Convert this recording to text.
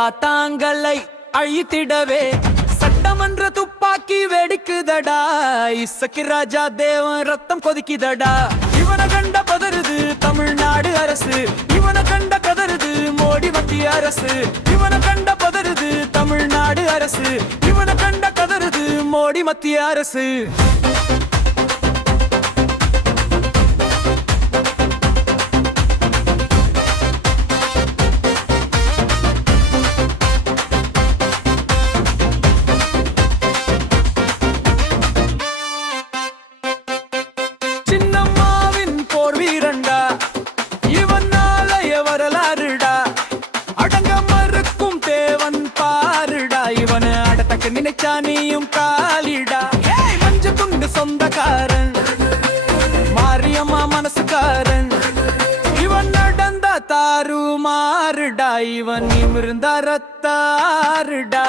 சாத்தாங்களை அழித்திடவே சட்டமன்ற துப்பாக்கி வெடிக்குதடா. இசக்கி ராஜா தேவன் ரத்தம் கொதிக்குதடா. இவனை கண்ட பதறுது தமிழ்நாடு அரசு, இவனை கண்ட கதறுது மோடி மத்திய அரசு. இவனை கண்ட பதறுது தமிழ்நாடு அரசு, இவனை கண்ட கதறுது மோடி மத்திய அரசு. சின்னம்மாவின் போர் வீரண்டா, இவன் நாளைய வரலாறுடா. அடங்க மறுக்கும் தேவன் பாருடா, இவனை அடத்தக்க நினைச்சா நீயும் காலிடா. மஞ்ச துண்டு சொந்தக்காரன், மாரியம்மா மனசுக்காரன், இவன் நடந்த தாறு மாறுடா. இவன் நிமிர்ந்த ரத்தாருடா.